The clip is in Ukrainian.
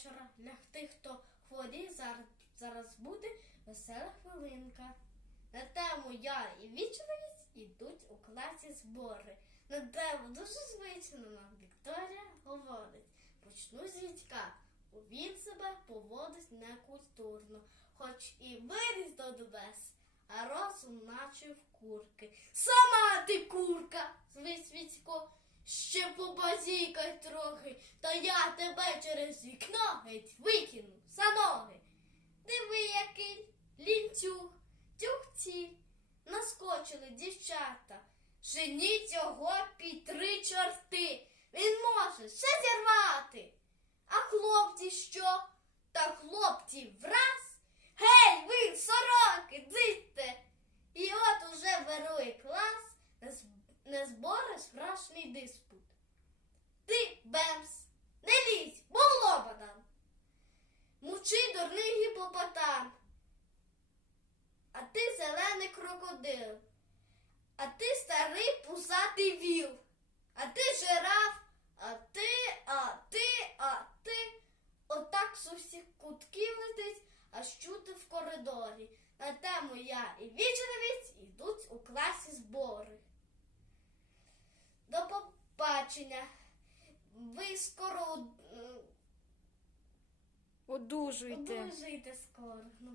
вечора. Для тих, хто хворіє, зараз, зараз буде весела хвилинка. На тему я і вічливість ідуть у класі збори. На тему дуже звично нам Вікторія говорить. Почну з Вітька. Він себе поводить некультурно, хоч і виріс до небес, а розум наче в курки. Сама ти курка, звись Вітько, ще побазікай трохи, та я тебе через вікно геть викину за ноги. Диви, який лінцюг, тюхці, наскочили дівчата. Женіть його під три чорти. Він може все зірвати. А хлопці що? Та хлопці враз. Гей, ви, сороки, дзитьте! І от уже вирує клас, на збори справжній диспут. Ти, Бемс, не лізь, бо в лоба дам. Мучи дурний. А ти зелений крокодил. А ти старий пузатий віл. А ти жираф, а ти, а ти, а ти. Отак з усіх кутків летить, аж чути в коридорі. На тему я і вічливість йдуть у класі збори. До побачення. Ви скоро Одужуйте. одужуєте скоро. Ну,